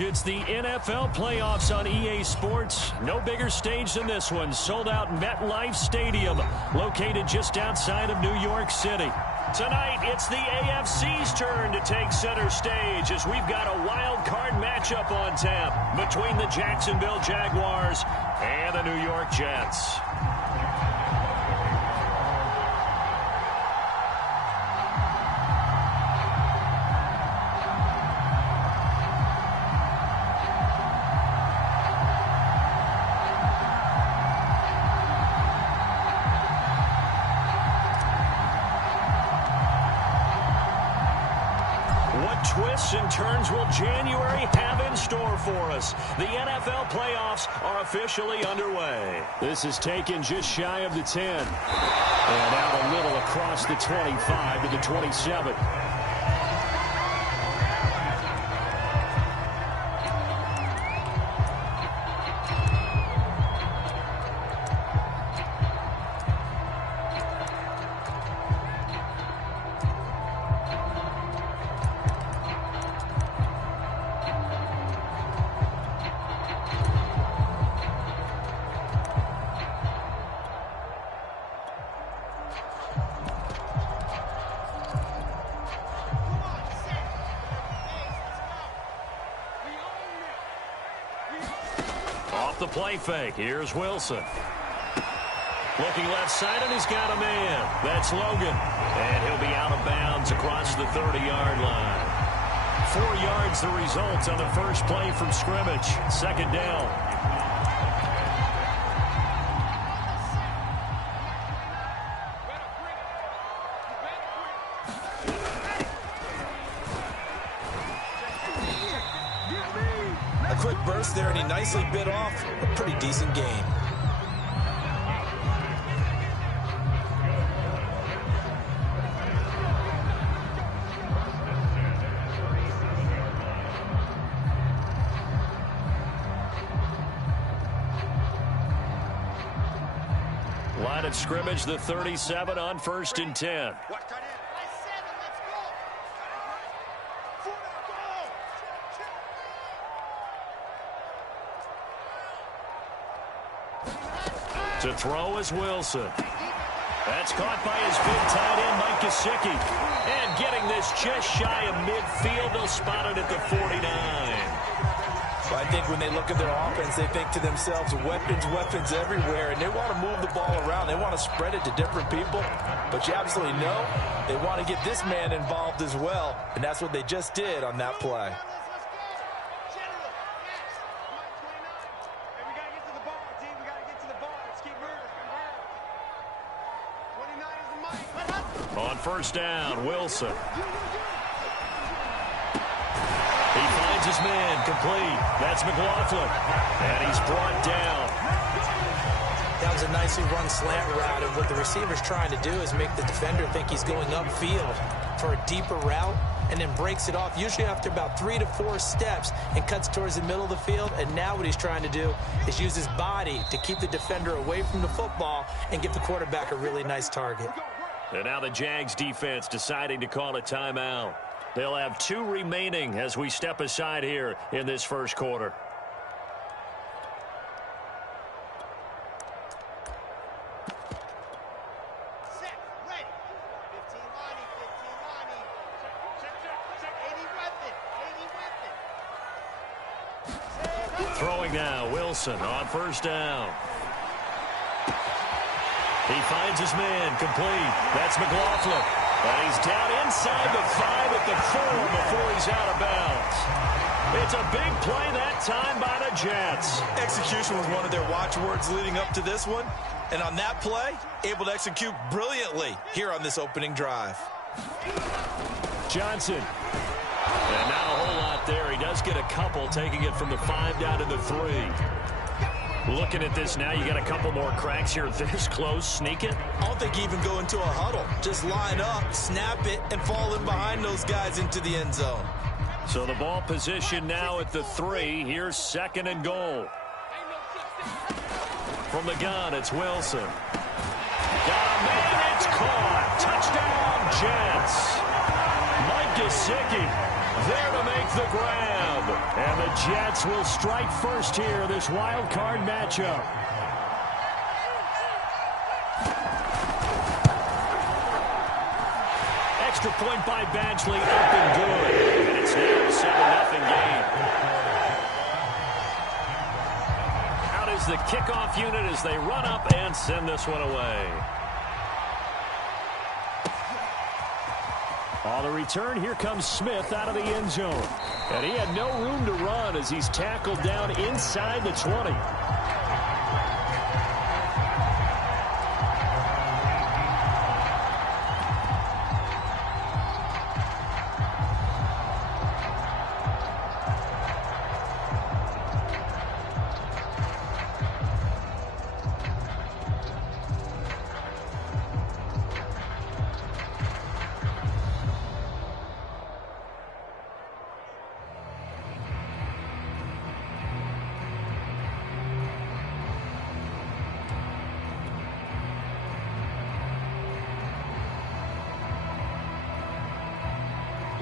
It's the NFL playoffs on EA Sports. No bigger stage than this one. Sold out MetLife Stadium, located just outside of New York City. Tonight, it's the AFC's turn to take center stage as we've got a wild card matchup on tap between the Jacksonville Jaguars and the New York Jets. Twists and turns will January have in store for us? The NFL playoffs are officially underway. This is taken just shy of the 10. And out a little across the 25 to the 27. The play fake. Here's Wilson. Looking left side, and he's got a man. That's Logan. And he'll be out of bounds across the 30-yard line. 4 yards the result on the first play from scrimmage. Second down. Quick burst there, and he nicely bit off a pretty decent gain. Line of scrimmage, the 37 on 1st and 10. To throw is Wilson. That's caught by his big tight end, Mike Gesicki. And getting this just shy of midfield, they'll spot it at the 49. Well, I think when they look at their offense, they think to themselves, weapons, weapons everywhere, and they want to move the ball around. They want to spread it to different people, but you absolutely know they want to get this man involved as well, and that's what they just did on that play. On first down, Wilson. He finds his man, complete. That's McLaughlin. And he's brought down. That was a nicely run slant route, and what the receiver's trying to do is make the defender think he's going upfield for a deeper route, and then breaks it off, usually after about 3 to 4 steps, and cuts towards the middle of the field. And now what he's trying to do is use his body to keep the defender away from the football and give the quarterback a really nice target. And now the Jags defense deciding to call a timeout. They'll have 2 remaining as we step aside here in this first quarter. Throwing now, Wilson on first down. He finds his man, complete. That's McLaughlin. And he's down inside the 5 at the 4 before he's out of bounds. It's a big play that time by the Jets. Execution was one of their watchwords leading up to this one. And on that play, able to execute brilliantly here on this opening drive. Johnson. And not a whole lot there. He does get a couple, taking it from the 5 down to the 3. Looking at this now, you got a couple more cracks here this close. Sneak it. I don't think you even go into a huddle. Just line up, snap it, and fall in behind those guys into the end zone. So the ball position now at the 3. Here's 2nd and goal. From the gun, it's Wilson. Got a man, it's caught. Touchdown, Jets. Mike Gesicki there to make the grab. And the Jets will strike first here, this wild card matchup. Extra point by Badgley, up and good. And it's now a 7-0 game. Out is the kickoff unit as they run up and send this one away. On the return, here comes Smith out of the end zone. And he had no room to run as he's tackled down inside the 20.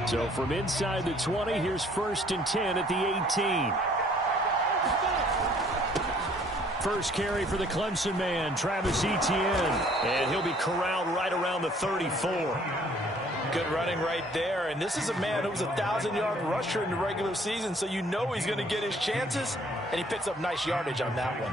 So from inside the 20, here's 1st and 10 at the 18. First carry for the Clemson man, Travis Etienne. And he'll be corralled right around the 34. Good running right there. And this is a man who was a 1,000-yard rusher in the regular season, so you know he's going to get his chances. And he picks up nice yardage on that one.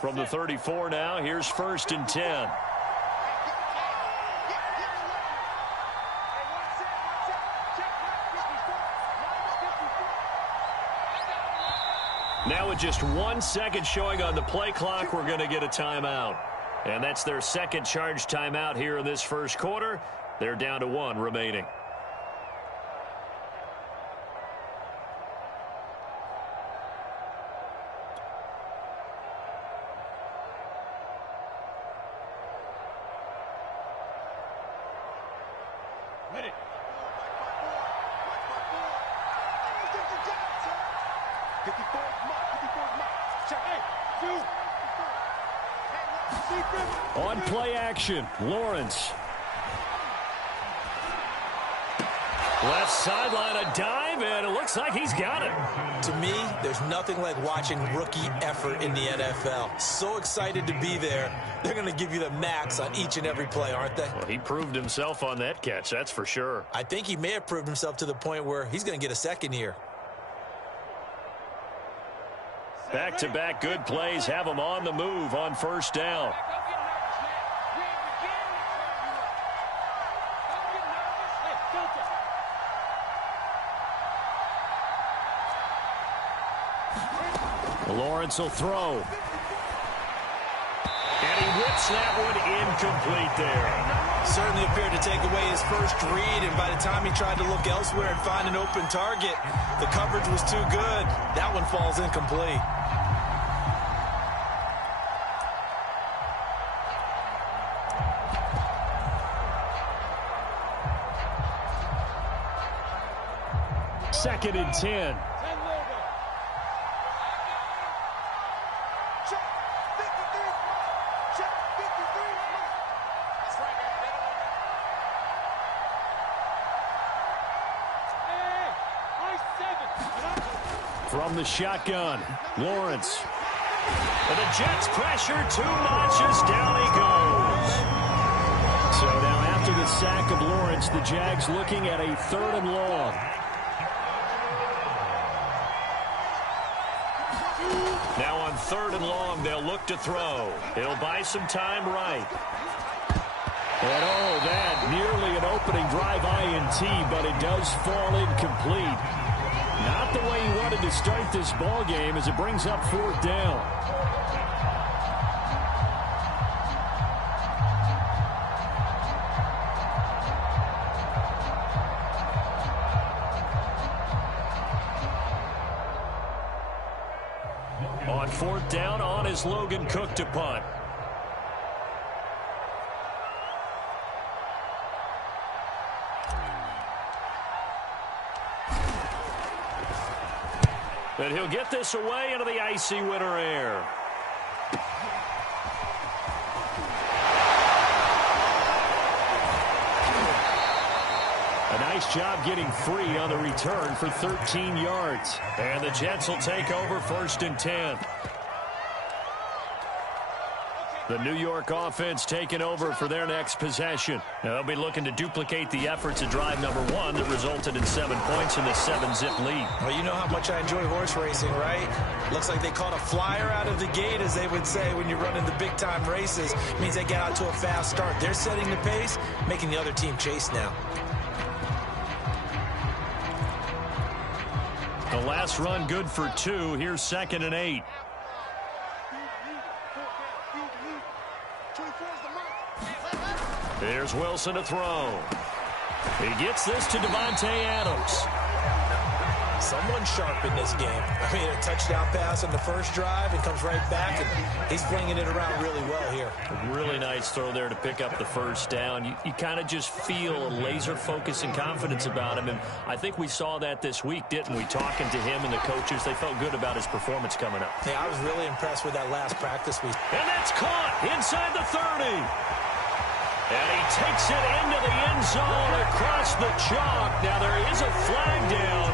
From the 34 now, here's 1st and 10. Now with just 1 second showing on the play clock, we're going to get a timeout. And that's their second charge timeout here in this first quarter. They're down to 1 remaining. On play action, Lawrence. Left sideline, a dive, and it looks like he's got it. To me, there's nothing like watching rookie effort in the NFL. So excited to be there. They're going to give you the max on each and every play, aren't they? Well, he proved himself on that catch, that's for sure. I think he may have proved himself to the point where he's going to get a second here. Back-to-back good plays have him on the move on 1st down. Lawrence will throw. And he whips that one incomplete there. Certainly appeared to take away his first read, and by the time he tried to look elsewhere and find an open target, the coverage was too good. That one falls incomplete. Second and 10. From the shotgun, Lawrence. And the Jets pressure 2 notches, down he goes. So now after the sack of Lawrence, the Jags looking at a 3rd and long. Now on 3rd and long, they'll look to throw. He'll buy some time right. And oh, that nearly an opening drive INT, but it does fall incomplete. Not the way he wanted to start this ball game as it brings up 4th down. On 4th down, on is Logan Cook to punt. And he'll get this away into the icy winter air. A nice job getting free on the return for 13 yards. And the Jets will take over 1st and 10. The New York offense taking over for their next possession. They'll be looking to duplicate the efforts of drive number 1 that resulted in 7 points in the 7-zip lead. Well, you know how much I enjoy horse racing, right? Looks like they caught a flyer out of the gate, as they would say when you're running the big-time races. It means they get out to a fast start. They're setting the pace, making the other team chase now. The last run good for 2. Here's 2nd and 8. There's Wilson to throw. He gets this to Devontae Adams. Someone sharp in this game. I mean, a touchdown pass on the first drive and comes right back, and he's flinging it around really well here. A really nice throw there to pick up the first down. You kind of just feel a laser focus and confidence about him, and I think we saw that this week, didn't we? Talking to him and the coaches, they felt good about his performance coming up. Yeah, I was really impressed with that last practice week. And that's caught inside the 30. And he takes it into the end zone across the chalk. Now there is a flag down,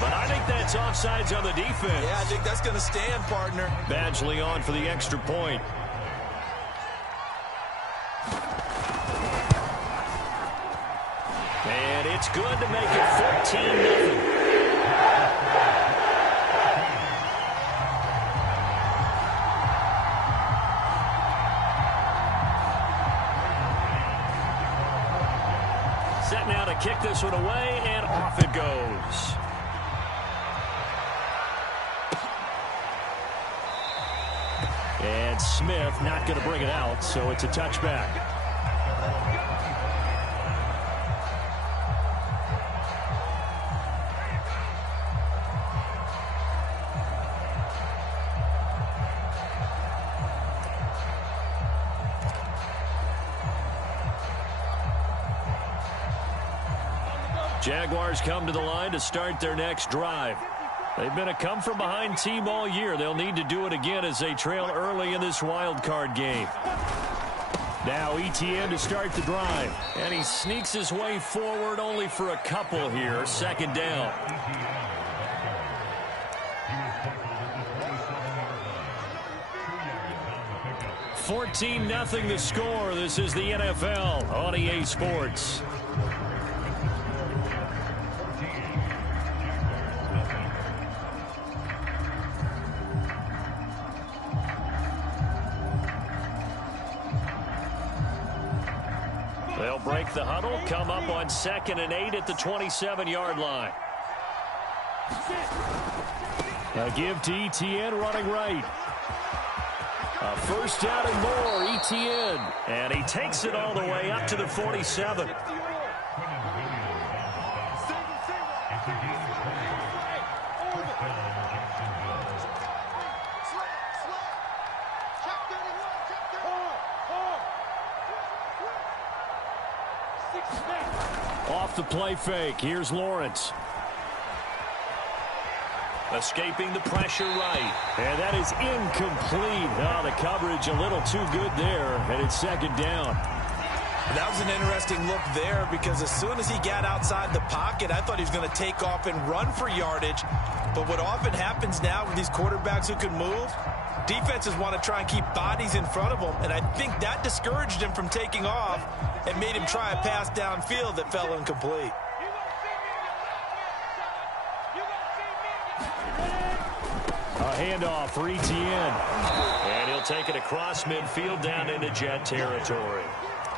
but I think that's offsides on the defense. Yeah, I think that's going to stand, partner. Badgley on for the extra point. And it's good to make it 14-0. Set now to kick this one away, and off it goes. And Smith not going to bring it out, so it's a touchback. Jaguars come to the line to start their next drive. They've been a come-from-behind team all year. They'll need to do it again as they trail early in this wild card game. Now Etienne to start the drive. And he sneaks his way forward only for a couple here. 2nd down. $14-0 the score. This is the NFL on EA Sports. They'll break the huddle, come up on 2nd and 8 at the 27-yard line. A give to Etienne running right. A first down and more, Etienne. And he takes it all the way up to the 47. Off the play fake, here's Lawrence. Escaping the pressure right. And that is incomplete. Oh, the coverage a little too good there, and it's 2nd down. That was an interesting look there, because as soon as he got outside the pocket, I thought he was going to take off and run for yardage. But what often happens now with these quarterbacks who can move, defenses want to try and keep bodies in front of them, and I think that discouraged him from taking off and made him try a pass downfield that fell incomplete. A handoff for Etienne. And he'll take it across midfield down into Jet territory.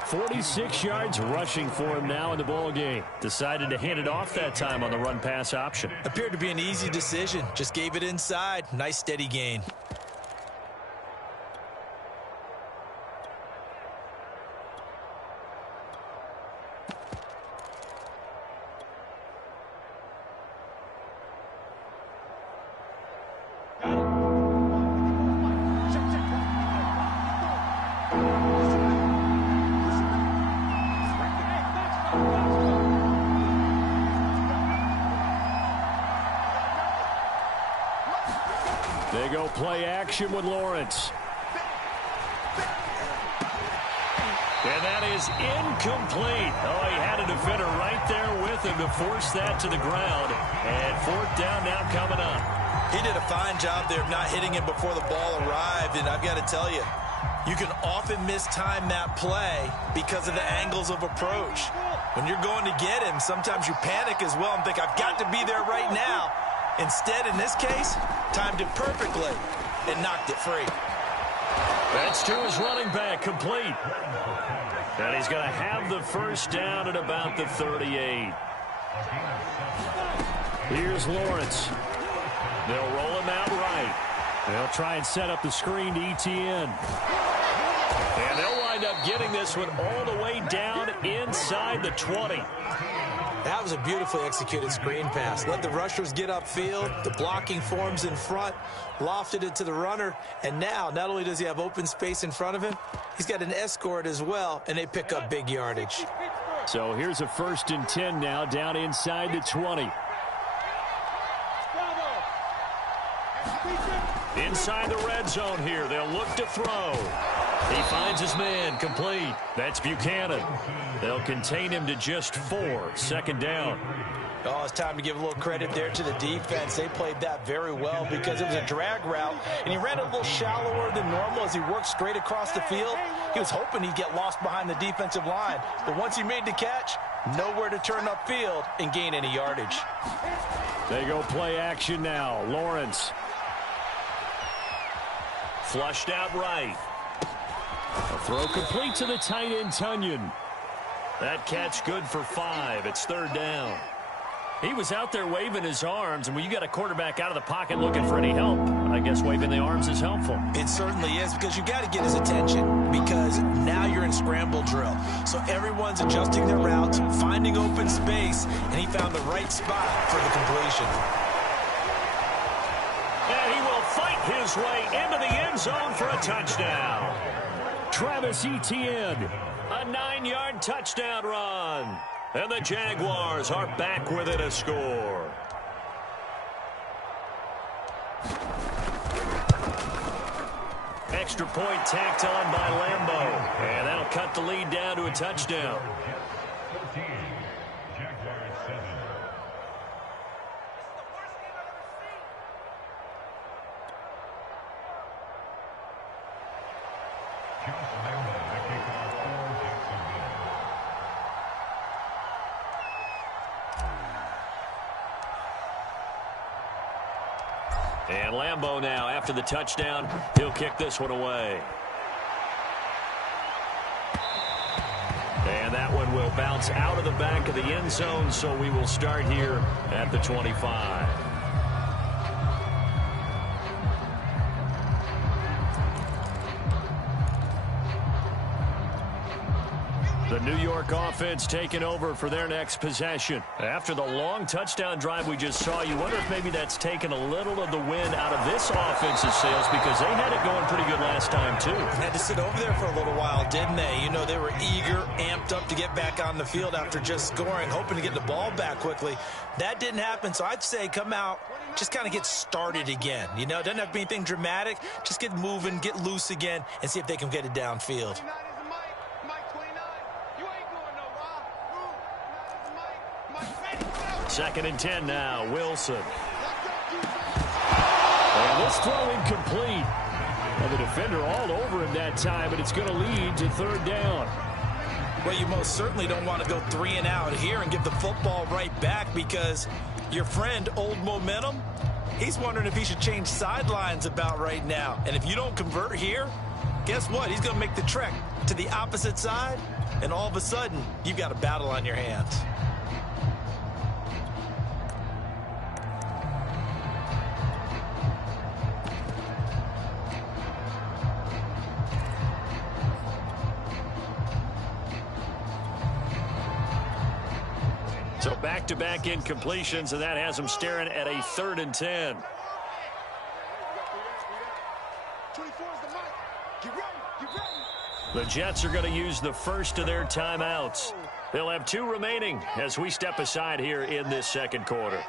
46 yards rushing for him now in the ball game. Decided to hand it off that time on the run-pass option. Appeared to be an easy decision. Just gave it inside. Nice steady gain. go play action with Lawrence. And that is incomplete. Oh, he had a defender right there with him to force that to the ground. And fourth down now coming up. He did a fine job there of not hitting him before the ball arrived. And I've got to tell you, you can often mistime that play because of the angles of approach. When you're going to get him, sometimes you panic as well and think, I've got to be there right now. Instead, in this case, timed it perfectly and knocked it free. That's to his running back, complete. And he's going to have the first down at about the 38. Here's Lawrence. They'll roll him out right. They'll try and set up the screen to ETN. And they'll wind up getting this one all the way down inside the 20. That was a beautifully executed screen pass. Let the rushers get upfield. The blocking forms in front. Lofted it to the runner. And now, not only does he have open space in front of him, he's got an escort as well, and they pick up big yardage. So here's a 1st and 10 now down inside the 20. Inside the red zone here. They'll look to throw. He finds his man, complete. That's Buchanan. They'll contain him to just 4. 2nd down. Oh, it's time to give a little credit there to the defense. They played that very well because it was a drag route, and he ran a little shallower than normal as he worked straight across the field. He was hoping he'd get lost behind the defensive line, but once he made the catch, nowhere to turn upfield and gain any yardage. They go play action now. Lawrence. Flushed out right. A throw complete to the tight end, Tunyon. That catch good for 5. It's 3rd down. He was out there waving his arms, and when you got a quarterback out of the pocket looking for any help, I guess waving the arms is helpful. It certainly is, because you got to get his attention, because now you're in scramble drill. So everyone's adjusting their routes, finding open space, and he found the right spot for the completion. And he will fight his way into the end zone for a touchdown. Travis Etienne, a 9-yard touchdown run. And the Jaguars are back within a score. Extra point tacked on by Lambo. And that'll cut the lead down to a touchdown. And Lambo now, after the touchdown, he'll kick this one away. And that one will bounce out of the back of the end zone, so we will start here at the 25. The New York offense taking over for their next possession. After the long touchdown drive we just saw, you wonder if maybe that's taken a little of the wind out of this offense's sails, because they had it going pretty good last time, too. Had to sit over there for a little while, didn't they? You know, they were eager, amped up to get back on the field after just scoring, hoping to get the ball back quickly. That didn't happen, so I'd say come out, just kind of get started again. You know, it doesn't have to be anything dramatic. Just get moving, get loose again, and see if they can get it downfield. 2nd and 10 now, Wilson. And this throw incomplete. And the defender all over him that time, but it's going to lead to 3rd down. Well, you most certainly don't want to go 3 and out here and give the football right back, because your friend, Old Momentum, he's wondering if he should change sidelines about right now. And if you don't convert here, guess what? He's going to make the trek to the opposite side, and all of a sudden, you've got a battle on your hands. So back-to-back incompletions, and that has them staring at a 3rd and 10. The Jets are going to use the first of their timeouts. They'll have 2 remaining as we step aside here in this 2nd quarter.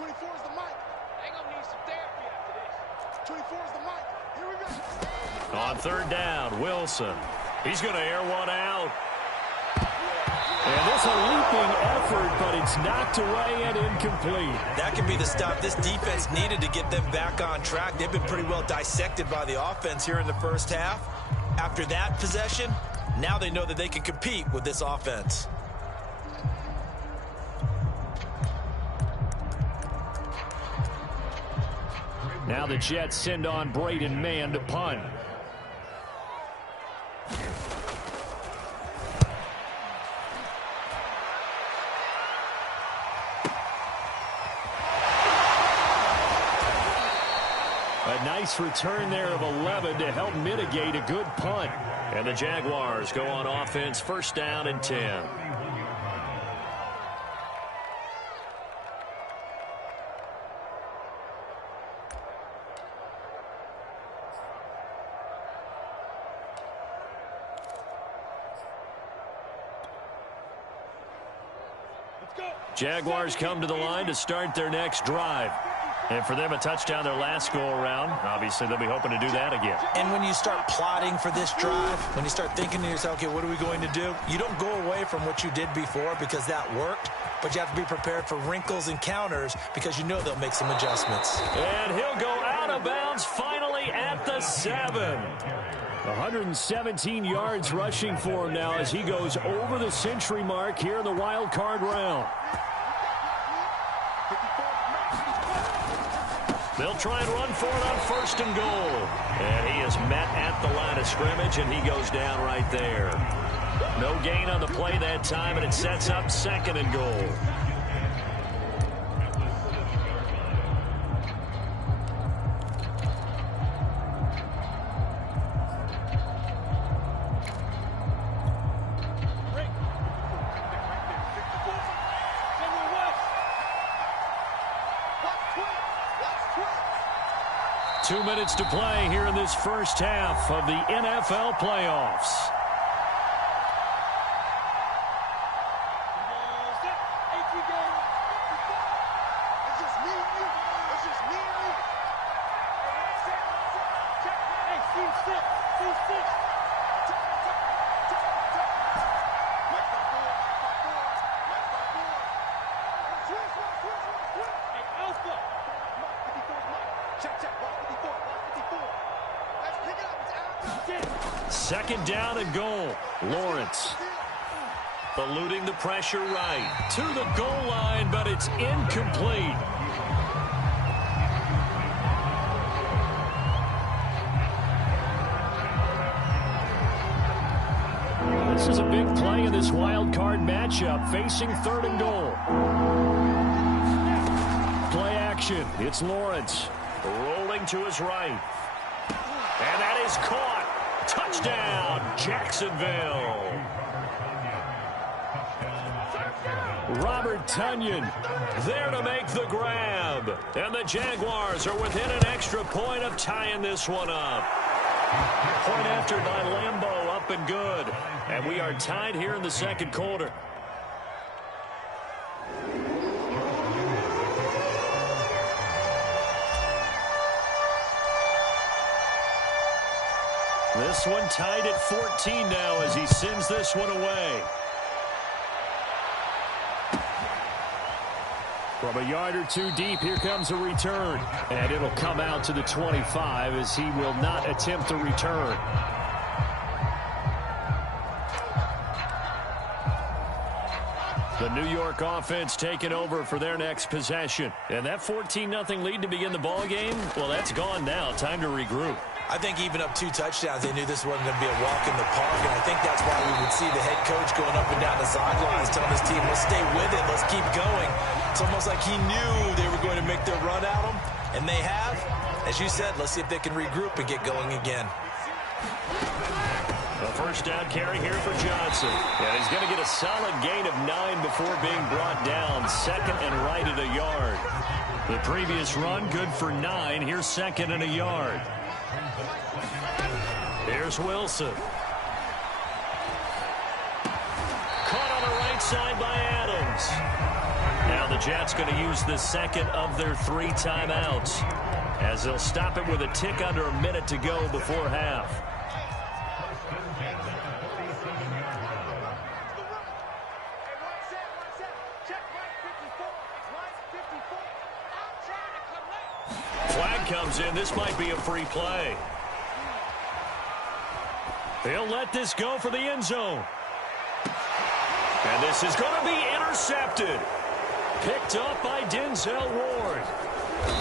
24 is the mic. They gonna need some therapy after this. 24 is the mic. Here we go. On third down, Wilson. He's going to air one out. And this a leaping effort, but it's knocked away and incomplete. That could be the stop this defense needed to get them back on track. They've been pretty well dissected by the offense here in the first half. After that possession, now they know that they can compete with this offense. Now the Jets send on Braden Mann to punt. A nice return there of 11 to help mitigate a good punt. And the Jaguars go on offense, first down and 10. Jaguars come to the line to start their next drive. And for them, a touchdown their last go-around. Obviously, they'll be hoping to do that again. And when you start plotting for this drive, when you start thinking to yourself, okay, what are we going to do? You don't go away from what you did before because that worked, but you have to be prepared for wrinkles and counters because you know they'll make some adjustments. And he'll go out of bounds finally at the 7. 117 yards rushing for him now as he goes over the century mark here in the wild card round. They'll try and run for it on first and goal. And he is met at the line of scrimmage, and he goes down right there. No gain on the play that time, and it sets up second and goal. Two minutes to play here in this first half of the NFL playoffs. Second down and goal. Lawrence eluding the pressure right to the goal line, but it's incomplete. This is a big play in this wild card matchup, facing third and goal. Play action. It's Lawrence rolling to his right. And that is caught. Touchdown, Jacksonville. Robert Tonyan there to make the grab. And the Jaguars are within an extra point of tying this one up. Point after by Lambeau, up and good. And we are tied here in the second quarter. This one tied at 14 now as he sends this one away. From a yard or two deep, here comes a return. And it'll come out to the 25 as he will not attempt to return. The New York offense taking over for their next possession. And that 14-0 lead to begin the ball game, well, that's gone now. Time to regroup. I think even up 2 touchdowns, they knew this wasn't going to be a walk in the park, and I think that's why we would see the head coach going up and down the sidelines telling his team, let's stay with it, let's keep going. It's almost like he knew they were going to make their run at him, and they have. As you said, let's see if they can regroup and get going again. A first down carry here for Johnson. And he's going to get a solid gain of 9 before being brought down. Second and right at a yard. The previous run, good for 9. Here's second and a yard. Here's Wilson. Caught on the right side by Adams. Now the Jets going to use the second of their 3 timeouts, as they'll stop it with a tick under a minute to go before half. Flag comes in. This might be a free play. They'll let this go for the end zone. And this is going to be intercepted. Picked up by Denzel Ward.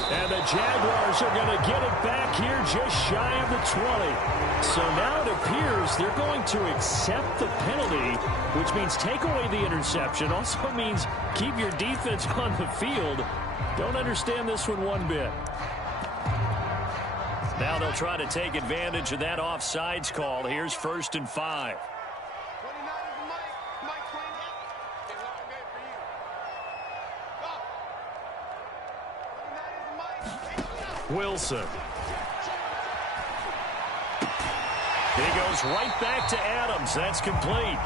And the Jaguars are going to get it back here just shy of the 20. So now it appears they're going to accept the penalty, which means take away the interception. Also means keep your defense on the field. Don't understand this one bit. Now they'll try to take advantage of that offsides call. Here's 1st and 5. Wilson. He goes right back to Adams. That's complete.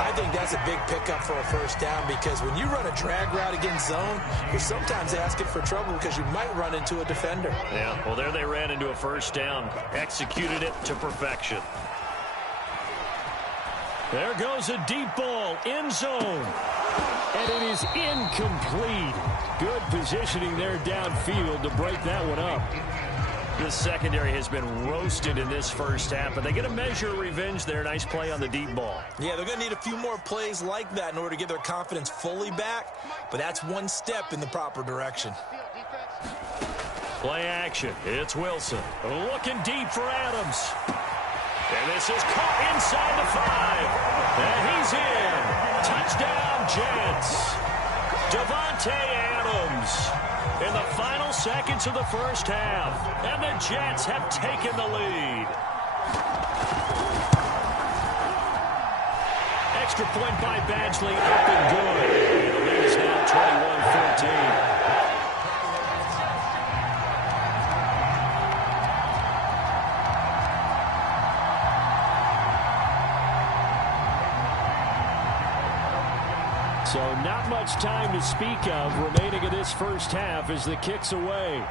I think that's a big pickup for a first down, because when you run a drag route against zone, you're sometimes asking for trouble because you might run into a defender. Yeah, well, there they ran into a first down. Executed it to perfection. There goes a deep ball, end zone. And it is incomplete. Good positioning there downfield to break that one up. This secondary has been roasted in this first half, but they get a measure of revenge there. Nice play on the deep ball. Yeah, they're going to need a few more plays like that in order to get their confidence fully back, but that's one step in the proper direction. Play action. It's Wilson. Looking deep for Adams. And this is caught inside the 5. And he's in. Touchdown, Jets. Davante Adams in the final seconds of the first half. And the Jets have taken the lead. Extra point by Badgley, up and good. And the lead is now 21-14. So not much time to speak of remaining in this first half as the kick's away.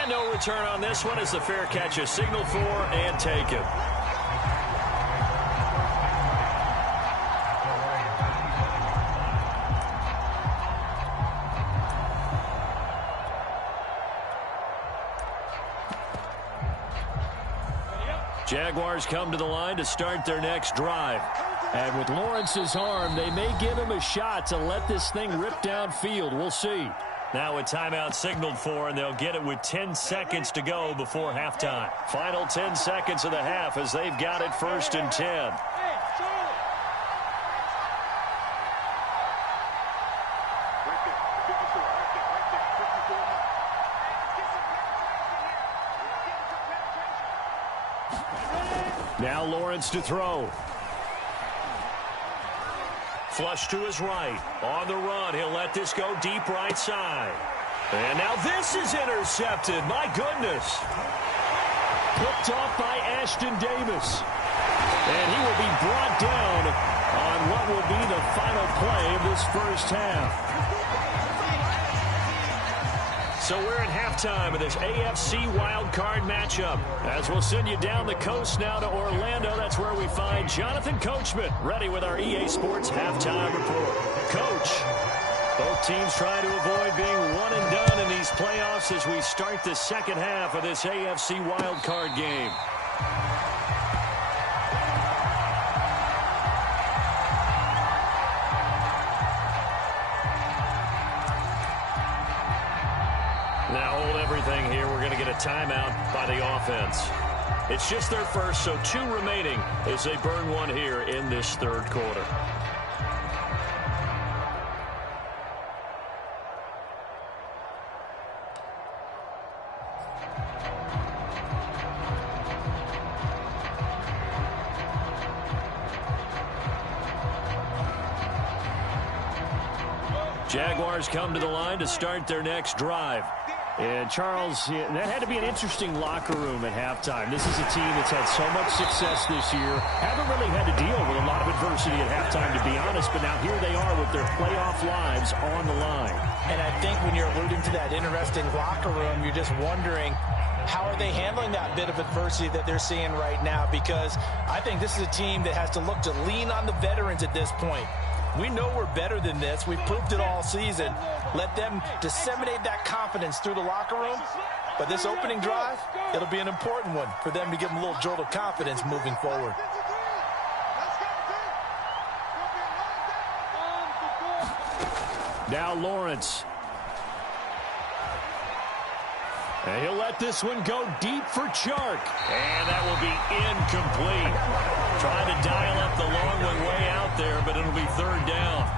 And no return on this one as the fair catch is signaled for and taken. Jaguars come to the line to start their next drive. And with Lawrence's arm, they may give him a shot to let this thing rip downfield. We'll see. Now a timeout signaled for, and they'll get it with 10 seconds to go before halftime. Final 10 seconds of the half as they've got it 1st and 10. Now Lawrence to throw. Flush to his right. On the run, he'll let this go deep right side. And now this is intercepted. My goodness. Picked off by Ashton Davis. And he will be brought down on what will be the final play of this first half. So we're at halftime of this AFC wildcard matchup. As we'll send you down the coast now to Orlando, that's where we find Jonathan Coachman ready with our EA Sports halftime report. Coach, both teams trying to avoid being one and done in these playoffs as we start the second half of this AFC wildcard game. Now hold everything here. We're going to get a timeout by the offense. It's just their first, so 2 remaining as they burn one here in this third quarter. Jaguars come to the line to start their next drive. And, Charles, that had to be an interesting locker room at halftime. This is a team that's had so much success this year. Haven't really had to deal with a lot of adversity at halftime, to be honest. But now here they are with their playoff lives on the line. And I think when you're alluding to that interesting locker room, you're just wondering, how are they handling that bit of adversity that they're seeing right now? Because I think this is a team that has to look to lean on the veterans at this point. We know we're better than this. We've proved it all season. Let them disseminate that confidence through the locker room. But this opening drive, it'll be an important one for them to give them a little jolt of confidence moving forward. Now Lawrence. And he'll let this one go deep for Chark. And that will be incomplete. Trying to dial up the long one way out there, but it'll be third down.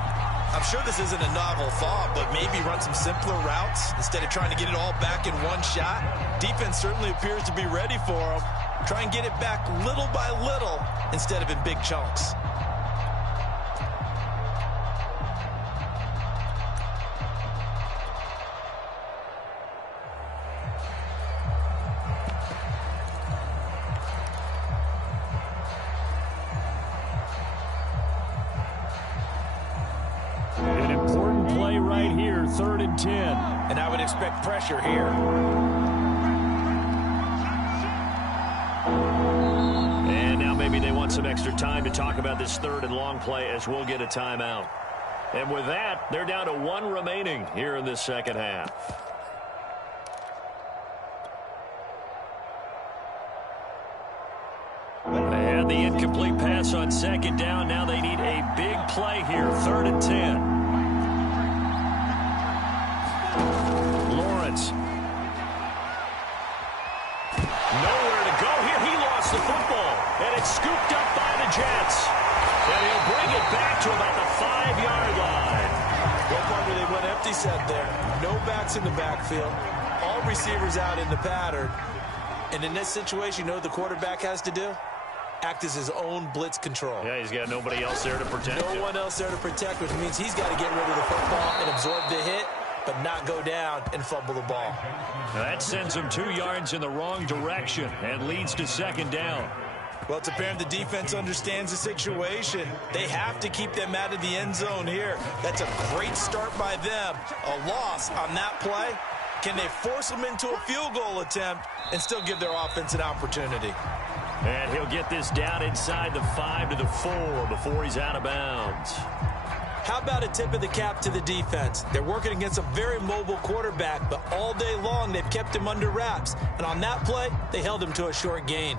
I'm sure this isn't a novel thought, but maybe run some simpler routes instead of trying to get it all back in one shot. Defense certainly appears to be ready for them. Try and get it back little by little instead of in big chunks. Third and 10. And I would expect pressure here. And now maybe they want some extra time to talk about this third and long play as we'll get a timeout. And with that, they're down to one remaining here in this second half. They had the incomplete pass on second down. Now they need a big play here. Third and 10. Nowhere to go here. He lost the football, and it's scooped up by the Jets. And he'll bring it back to about the 5-yard line. What part they went empty set there? No backs in the backfield. All receivers out in the pattern. And in this situation, you know what the quarterback has to do? Act as his own blitz control. Yeah, he's got nobody else there to protect him. No one else there to protect, which means he's got to get rid of the football and absorb the hit, but not go down and fumble the ball. Now that sends him 2 yards in the wrong direction and leads to second down. Well, it's apparent the defense understands the situation. They have to keep them out of the end zone here. That's a great start by them. A loss on that play. Can they force them into a field goal attempt and still give their offense an opportunity? And he'll get this down inside the 5 to the 4 before he's out of bounds. How about a tip of the cap to the defense? They're working against a very mobile quarterback, but all day long they've kept him under wraps. And on that play, they held him to a short gain.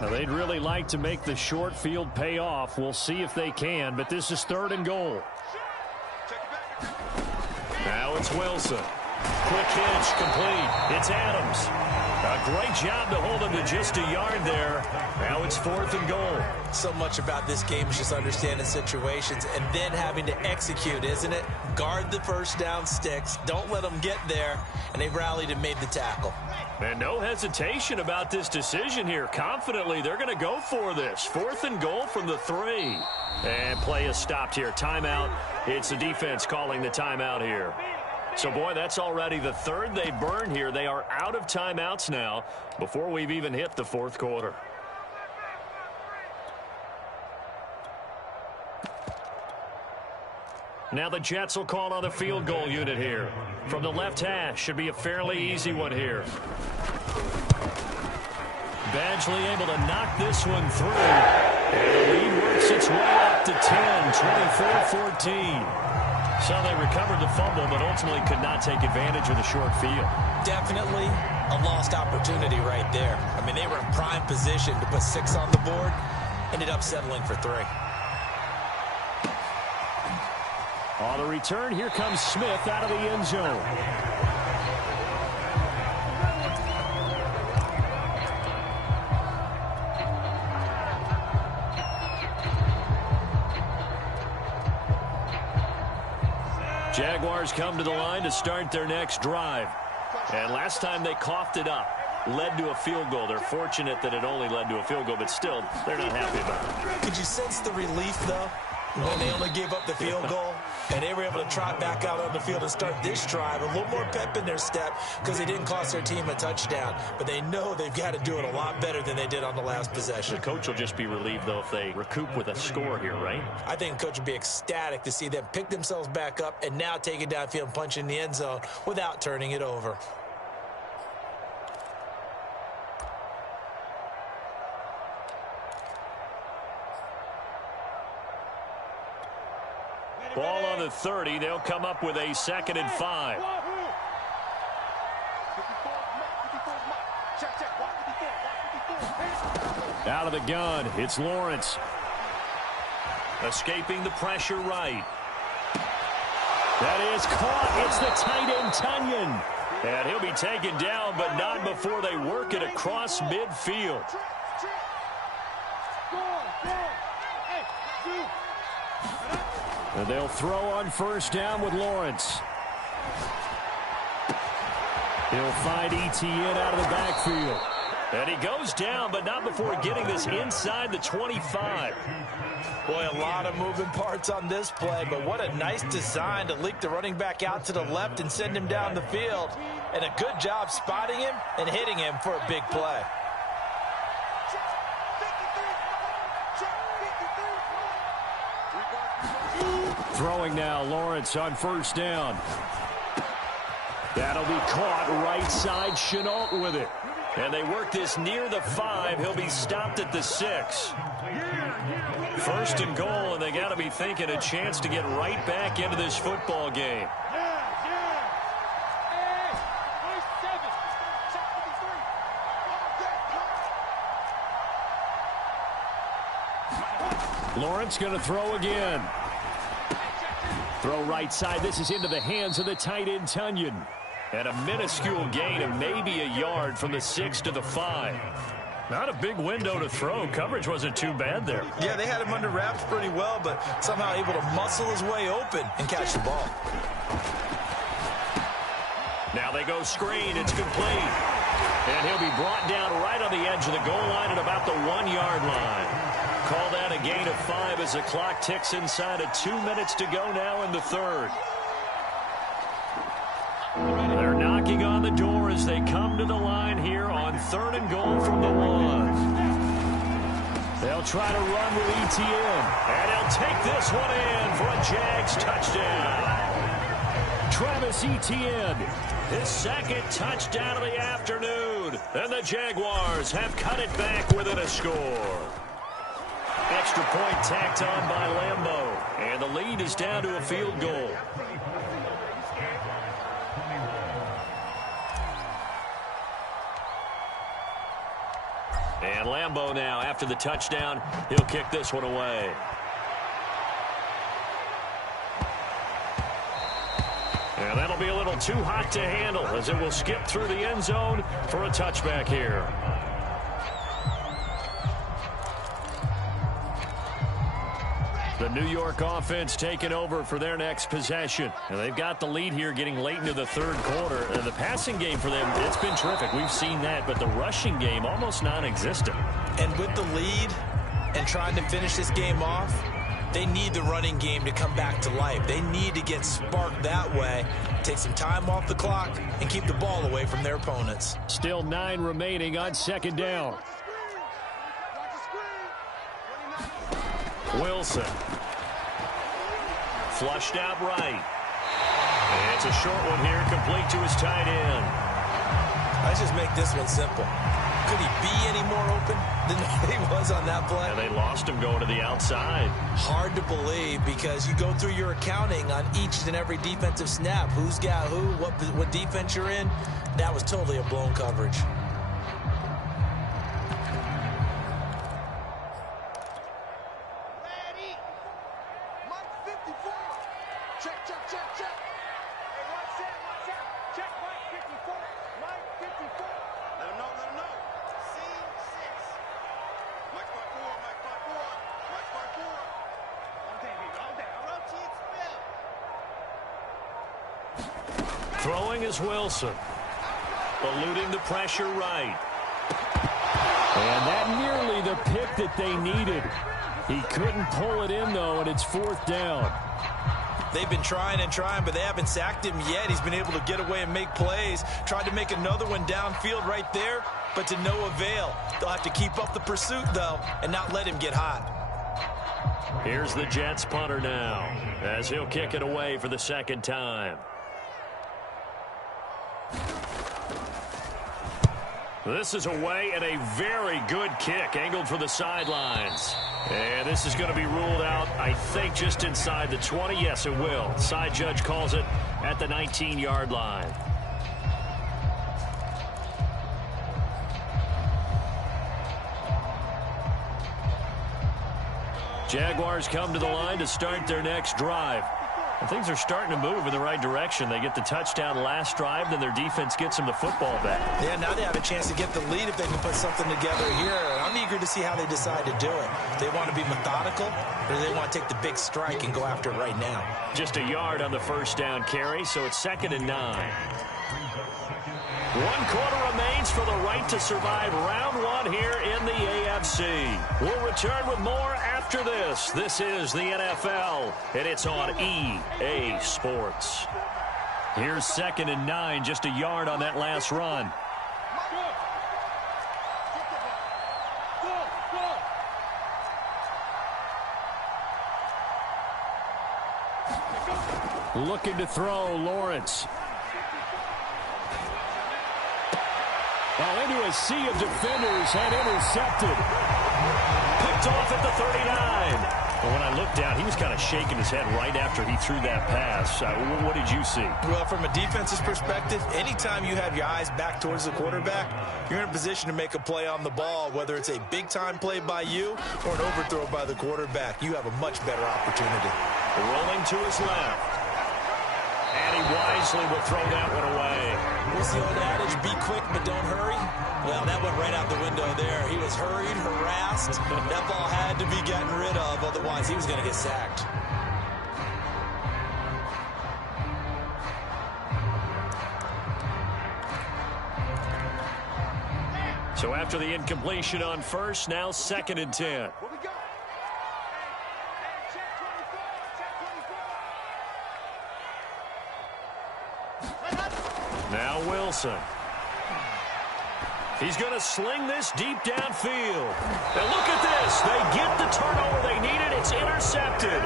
Now they'd really like to make the short field pay off. We'll see if they can, but this is third and goal. Now it's Wilson. Quick hitch, complete. It's Adams. A great job to hold him to just a yard there. Now it's fourth and goal. So much about this game is just understanding situations and then having to execute, isn't it? Guard the first down sticks. Don't let them get there. And they rallied and made the tackle. And no hesitation about this decision here. Confidently, they're going to go for this. Fourth and goal from the 3. And play is stopped here. Timeout. It's the defense calling the timeout here. So, boy, that's already the third they burned here. They are out of timeouts now before we've even hit the fourth quarter. Now the Jets will call on the field goal unit here. From the left hash, should be a fairly easy one here. Badgley able to knock this one through. And the lead works its way up to 10, 24-14. So they recovered the fumble, but ultimately could not take advantage of the short field. Definitely a lost opportunity right there. I mean, they were in prime position to put 6 on the board. Ended up settling for 3. On the return, here comes Smith out of the end zone. Jaguars come to the line to start their next drive. And last time they coughed it up. led to a field goal. They're fortunate that it only led to a field goal, but still, they're not happy about it. Could you sense the relief, though, when they only gave up the field goal and they were able to trot back out on the field and start this drive? A little more pep in their step because they didn't cost their team a touchdown, but they know they've got to do it a lot better than they did on the last possession. The coach will just be relieved, though, if they recoup with a score here, right? I think the coach would be ecstatic to see them pick themselves back up and now take it downfield and punch in the end zone without turning it over. Ball on the 30. They'll come up with a 2nd and 5. Out of the gun, it's Lawrence. Escaping the pressure right. That is caught. It's the tight end, Tunyon. And he'll be taken down, but not before they work it across midfield. And they'll throw on 1st down with Lawrence. He'll find Etienne out of the backfield. And he goes down, but not before getting this inside the 25. Boy, a lot of moving parts on this play, but what a nice design to leak the running back out to the left and send him down the field. And a good job spotting him and hitting him for a big play. Throwing now, Lawrence on 1st down. That'll be caught right side, Chenault with it. And they work this near the 5. He'll be stopped at the 6. 1st and goal, and they got to be thinking a chance to get right back into this football game. Lawrence going to throw again. Throw right side. This is into the hands of the tight end, Tunyon. And a minuscule gain of maybe a yard from the 6 to the 5. Not a big window to throw. Coverage wasn't too bad there. Yeah, they had him under wraps pretty well, but somehow able to muscle his way open and catch the ball. Now they go screen. It's complete. And he'll be brought down right on the edge of the goal line at about the 1-yard line. Call that a gain of 5 as the clock ticks inside of 2 minutes to go now in the 3rd. They're knocking on the door as they come to the line here on 3rd and goal from the 1. They'll try to run with Etienne. And he'll take this one in for a Jags touchdown. Travis Etienne, his 2nd touchdown of the afternoon. And the Jaguars have cut it back within a score. Extra point tacked on by Lambeau. And the lead is down to a field goal. And Lambeau now, after the touchdown, he'll kick this one away. And that'll be a little too hot to handle as it will skip through the end zone for a touchback here. The New York offense taking over for their next possession. And they've got the lead here getting late into the 3rd quarter. And the passing game for them, it's been terrific. We've seen that. But the rushing game, almost non-existent. And with the lead and trying to finish this game off, they need the running game to come back to life. They need to get sparked that way, take some time off the clock, and keep the ball away from their opponents. Still 9 remaining on 2nd down. Wilson. Flushed out right. And it's a short one here, complete to his tight end. Let's just make this one simple. Could he be any more open than he was on that play? And they lost him going to the outside. Hard to believe because you go through your accounting on each and every defensive snap. Who's got who, what defense you're in. That was totally a blown coverage. Throwing is Wilson. eluding the pressure right. And that nearly the pick that they needed. He couldn't pull it in, though, and it's 4th down. They've been trying and trying, but they haven't sacked him yet. He's been able to get away and make plays. Tried to make another one downfield right there, but to no avail. They'll have to keep up the pursuit, though, and not let him get hot. Here's the Jets punter now, as he'll kick it away for the 2nd time. This is away and a very good kick, angled for the sidelines. And this is going to be ruled out, I think, just inside the 20. Yes, it will. Side judge calls it at the 19-yard line. Jaguars come to the line to start their next drive. And things are starting to move in the right direction. They get the touchdown last drive, then their defense gets them the football back. Yeah, now they have a chance to get the lead if they can put something together here. I'm eager to see how they decide to do it. They want to be methodical, or do they want to take the big strike and go after it right now? Just a yard on the 1st down carry, so it's 2nd and 9. 1 quarter remains for the right to survive round 1 here in the AFC. We'll return with more after this. This is the NFL, and it's on EA Sports. Here's 2nd and 9, just a yard on that last run. Looking to throw, Lawrence. Into a sea of defenders and intercepted. Picked off at the 39. Well, when I looked down, he was kind of shaking his head right after he threw that pass. What did you see? Well, from a defense's perspective, anytime you have your eyes back towards the quarterback, you're in a position to make a play on the ball, whether it's a big-time play by you or an overthrow by the quarterback. You have a much better opportunity. Rolling to his left. And he wisely will throw that one away. What's the old adage, be quick but don't hurry? Well, that went right out the window there. He was hurried, harassed. That ball had to be gotten rid of, otherwise he was going to get sacked. So after the incompletion on 1st, now 2nd and 10. Now Wilson. He's going to sling this deep downfield. And look at this. They get the turnover they needed. It's intercepted.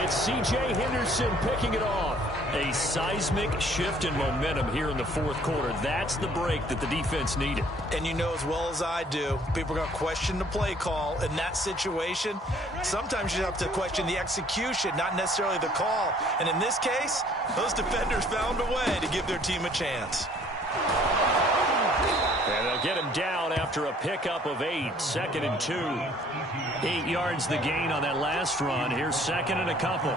It's C.J. Henderson picking it off. A seismic shift in momentum here in the 4th quarter. That's the break that the defense needed. And you know as well as I do, people are going to question the play call in that situation. Sometimes you have to question the execution, not necessarily the call. And in this case, those defenders found a way to give their team a chance. And they'll get him down after a pickup of 8, 2nd and 2. 8 yards the gain on that last run. Here's 2nd and a couple.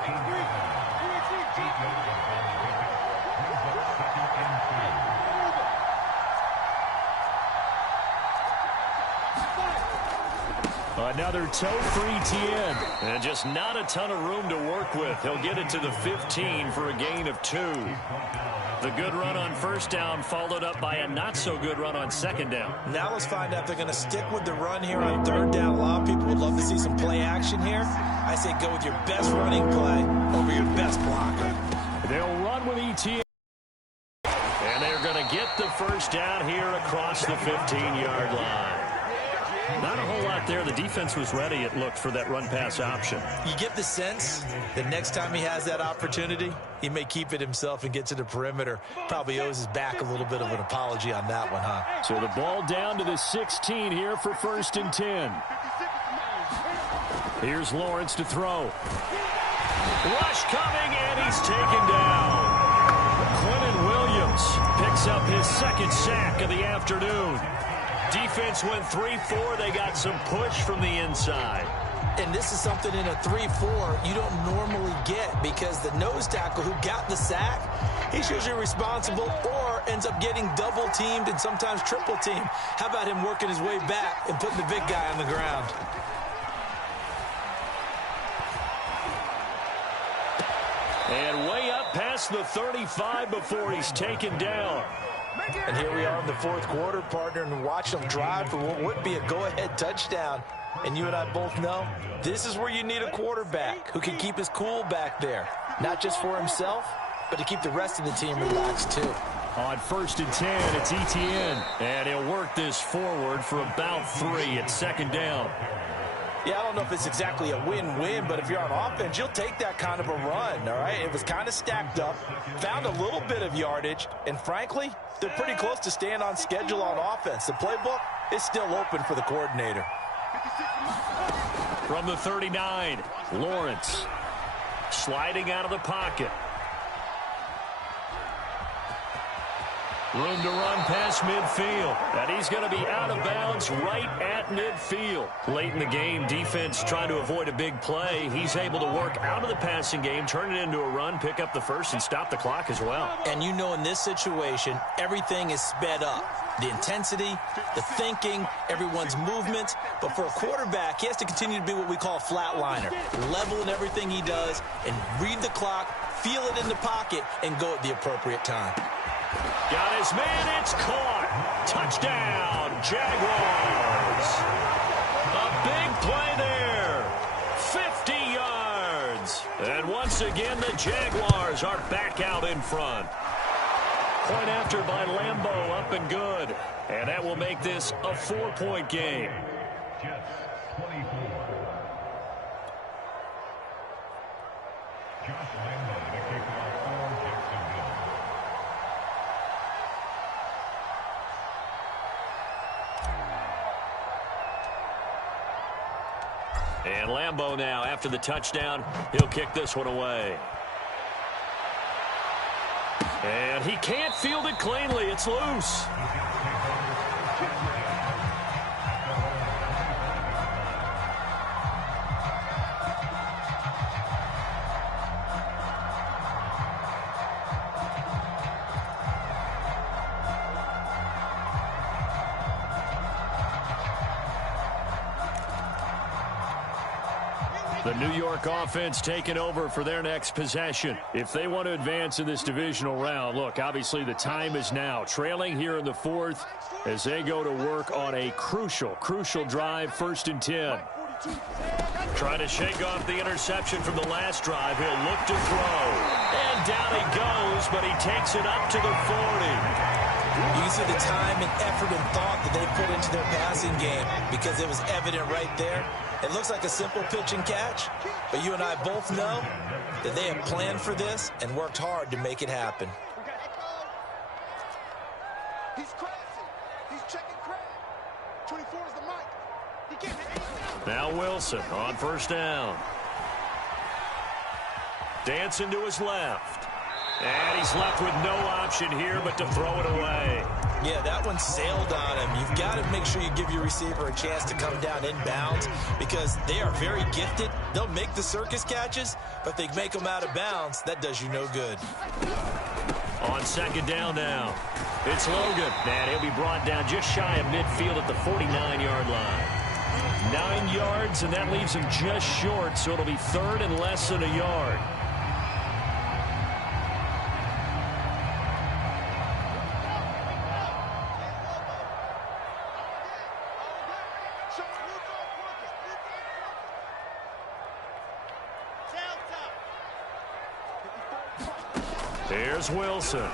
Another toe-free Tien. And just not a ton of room to work with. He'll get it to the 15 for a gain of 2. The good run on 1st down followed up by a not-so-good run on 2nd down. Now let's find out if they're going to stick with the run here on 3rd down. A lot of people would love to see some play action here. I say go with your best running play over your best blocker. They'll run with ETN. And they're going to get the 1st down here across the 15-yard line. Not a whole lot there. The defense was ready, it looked, for that run-pass option. You get the sense that next time he has that opportunity, he may keep it himself and get to the perimeter. Probably owes his back a little bit of an apology on that one, huh? So the ball down to the 16 here for 1st and 10. Here's Lawrence to throw. Rush coming, and he's taken down. Quentin Williams picks up his 2nd sack of the afternoon. Defense went 3-4. They got some push from the inside. And this is something in a 3-4 you don't normally get, because the nose tackle who got the sack, he's usually responsible or ends up getting double-teamed and sometimes triple-teamed. How about him working his way back and putting the big guy on the ground? And way up past the 35 before he's taken down. And here we are in the fourth quarter, partner, and watch them drive for what would be a go-ahead touchdown. And you and I both know this is where you need a quarterback who can keep his cool back there, not just for himself, but to keep the rest of the team relaxed too. On 1st and 10, it's Etienne, and he'll work this forward for about 3. It's second down. Yeah, I don't know if it's exactly a win-win, but if you're on offense, you'll take that kind of a run, all right? It was kind of stacked up, found a little bit of yardage, and frankly, they're pretty close to staying on schedule on offense. The playbook is still open for the coordinator. From the 39, Lawrence sliding out of the pocket. Room to run past midfield. And he's going to be out of bounds right at midfield. Late in the game, defense trying to avoid a big play. He's able to work out of the passing game, turn it into a run, pick up the first, and stop the clock as well. And you know in this situation, everything is sped up. The intensity, the thinking, everyone's movements. But for a quarterback, he has to continue to be what we call a flatliner. Level in everything he does and read the clock, feel it in the pocket, and go at the appropriate time. Got his man, it's caught. Touchdown, Jaguars. A big play there. 50 yards. And once again, the Jaguars are back out in front. Point after by Lambeau, up and good. And that will make this a 4-point game. Jets 24. Josh Lambeau to kick off for Jacksonville. And Lambeau now, after the touchdown, he'll kick this one away. And he can't field it cleanly. It's loose. The New York offense taking over for their next possession. If they want to advance in this divisional round, look, obviously the time is now. Trailing here in the fourth as they go to work on a crucial drive, 1st and 10. Trying to shake off the interception from the last drive. He'll look to throw. And down he goes, but he takes it up to the 40. You can see the time and effort and thought that they put into their passing game because it was evident right there. It looks like a simple pitch and catch, but you and I both know that they have planned for this and worked hard to make it happen. He's crashing. He's checking crash. 24 is the mic. He can't hit it. Now Wilson on 1st down. Dancing to his left. And he's left with no option here but to throw it away. Yeah, that one sailed on him. You've got to make sure you give your receiver a chance to come down inbounds because they are very gifted. They'll make the circus catches, but if they make them out of bounds, that does you no good. On 2nd down now, it's Logan. And he'll be brought down just shy of midfield at the 49-yard line. 9 yards, and that leaves him just short, so it'll be 3rd and less than a yard. Here's Wilson. And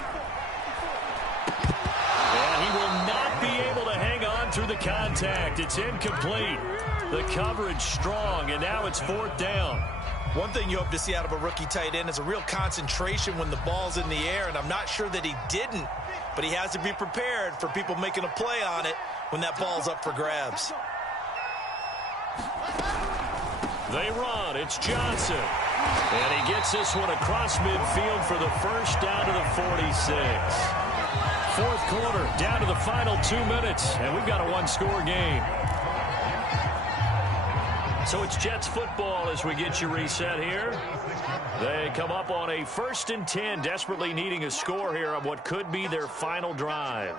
he will not be able to hang on through the contact. It's incomplete. The coverage strong, and now it's 4th down. One thing you hope to see out of a rookie tight end is a real concentration when the ball's in the air, and I'm not sure that he didn't, but he has to be prepared for people making a play on it when that ball's up for grabs. They run. It's Johnson. And he gets this one across midfield for the first down to the 46. 4th quarter, down to the final 2 minutes, and we've got a 1-score game. So it's Jets football as we get you reset here. They come up on a 1st and 10, desperately needing a score here on what could be their final drive.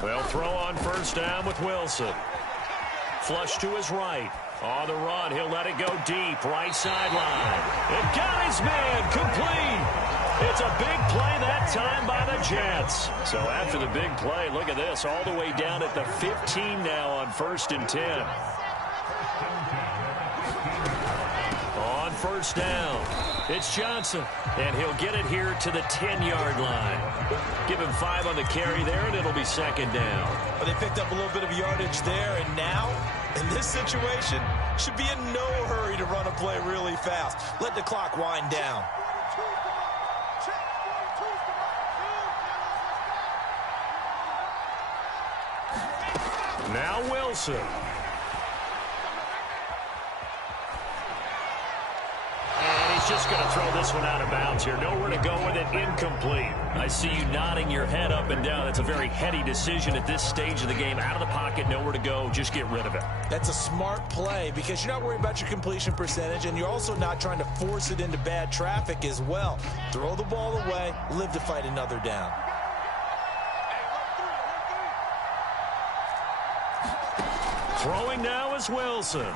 They'll throw on 1st down with Wilson. Flush to his right. On the run, he'll let it go deep, right sideline. It got his man, complete. It's a big play that time by the Jets. So after the big play, look at this, all the way down at the 15 now on 1st and 10. On first down, it's Johnson, and he'll get it here to the 10-yard line. Give him 5 on the carry there, and it'll be 2nd down. Well, they picked up a little bit of yardage there, and now, in this situation, should be in no hurry to run a play really fast. Let the clock wind down. Now Wilson. And he's just going to throw this one out of bounds here. Nowhere to go with it, incomplete. I see you nodding your head up and down. That's a very heady decision at this stage of the game. Out of the pocket, nowhere to go, just get rid of it. That's a smart play because you're not worried about your completion percentage, and you're also not trying to force it into bad traffic as well. Throw the ball away, live to fight another down. Throwing now is Wilson.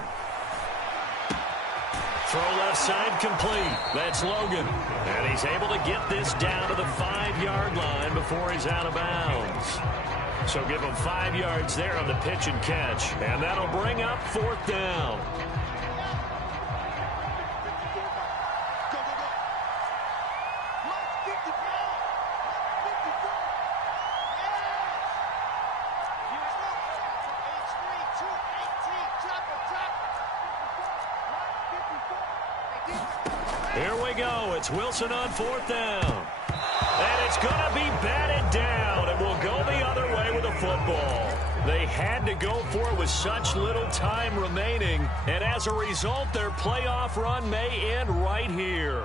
Throw left side complete. That's Logan. And he's able to get this down to the 5-yard line before he's out of bounds. So give him 5 yards there on the pitch and catch. And that'll bring up 4th down. Here we go. It's Wilson on 4th down. And it's going to be batted down, and we'll go the other way with the football. They had to go for it with such little time remaining, and as a result, their playoff run may end right here.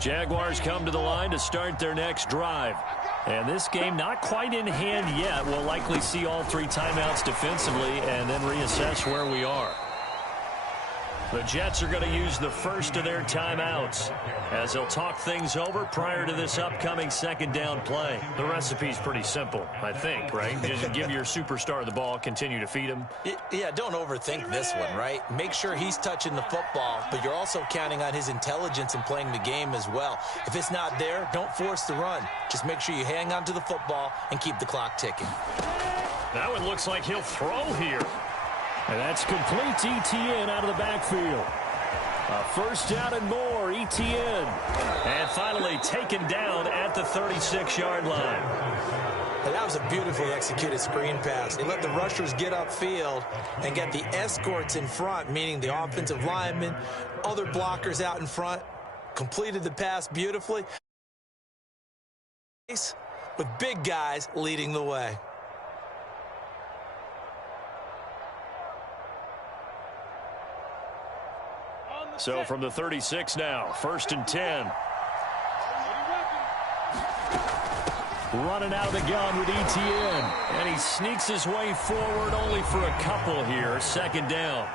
Jaguars come to the line to start their next drive. And this game not quite in hand yet. We'll likely see all 3 timeouts defensively and then reassess where we are. The Jets are going to use the first of their timeouts as they'll talk things over prior to this upcoming 2nd down play. The recipe's pretty simple, I think, right? Just give your superstar the ball, continue to feed him. Yeah, don't overthink this one, right? Make sure he's touching the football, but you're also counting on his intelligence in playing the game as well. If it's not there, don't force the run. Just make sure you hang on to the football and keep the clock ticking. Now it looks like he'll throw here. And that's complete to Etienne out of the backfield. A first down and more, Etienne. And finally taken down at the 36-yard line. And that was a beautifully executed screen pass. They let the rushers get upfield and get the escorts in front, meaning the offensive linemen, other blockers out in front, completed the pass beautifully. With big guys leading the way. So from the 36 now, 1st and 10. Running out of the gun with Etienne. And he sneaks his way forward only for a couple here. 2nd down.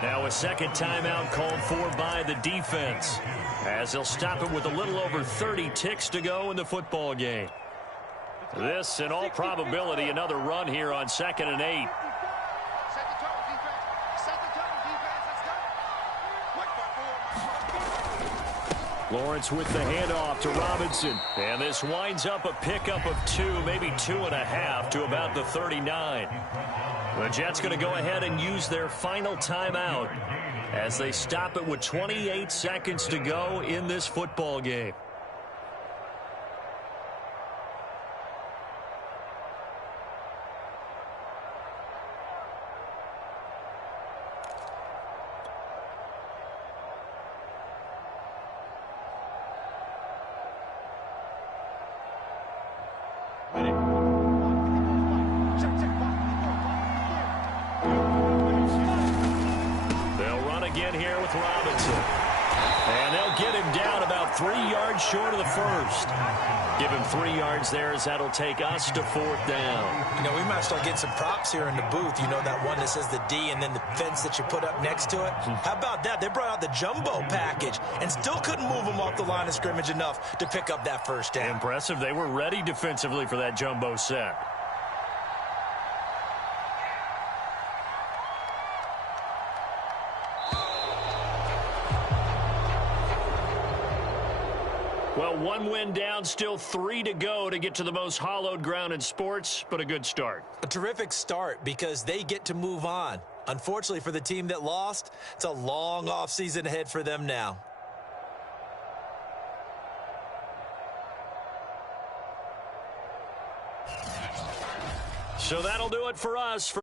Now a 2nd timeout called for by the defense, as they'll stop it with a little over 30 ticks to go in the football game. This, in all probability, another run here on 2nd and 8. Lawrence with the handoff to Robinson. And this winds up a pickup of 2, maybe 2.5 to about the 39. The Jets going to go ahead and use their final timeout as they stop it with 28 seconds to go in this football game. And they'll get him down about 3 yards short of the first. Give him 3 yards there as that'll take us to 4th down. You know, we might start getting some props here in the booth. You know, that one that says the D and then the fence that you put up next to it. How about that? They brought out the jumbo package and still couldn't move them off the line of scrimmage enough to pick up that first down. Impressive. They were ready defensively for that jumbo set. Well, 1 win down, still 3 to go to get to the most hallowed ground in sports, but a good start. A terrific start because they get to move on. Unfortunately for the team that lost, it's a long offseason ahead for them now. So that'll do it for us.